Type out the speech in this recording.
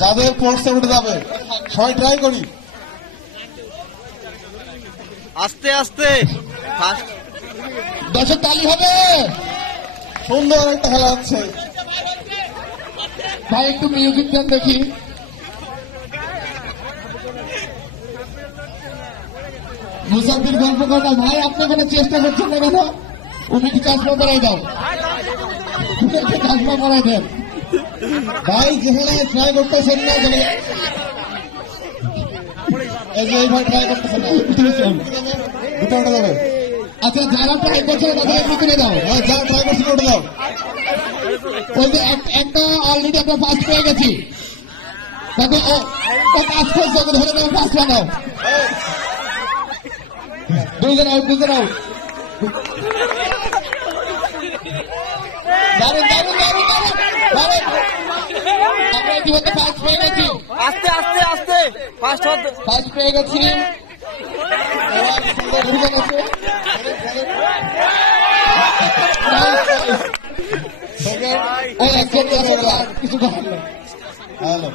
যাদের কোর্সে উঠে যাবে সবাই ট্রাই করি আস্তে আস্তে। দর্শক তালি হবে। সুন্দর একটা খেলা হচ্ছে। ভাই একটু মিউজিক দেন দেখি। মুসাফির গল্প কথা ভাই আপনি কোনো চেষ্টা করছেন না কেন? উনাকে চশমা পরাই দাও, চশমা পরাই দেন ভাই। যেখানে ট্রাই করতেছেন না এই যে এইভাবে ট্রাই করতেছেন না ভিতরে যাবে। আচ্ছা যারা ট্রাই করছে তাদের ভিতরে দাও। যারা ট্রাই করছে ওটা দাও। ওই যে একটা অলরেডি আমরা ফার্স্ট পেয়ে গেছি। দেখো ও কাজ করছে, ওকে ধরে দাও, ফার্স্ট বানাও। দুজন আউট, দুজন আউট। দারুন দারুন দারুন দারুন। আমরা ইতিমধ্যে ফার্স্ট পেয়ে গেছি। আস্তে আস্তে আস্তে ফার্স্ট পেয়ে গেছি। কিছু হ্যালো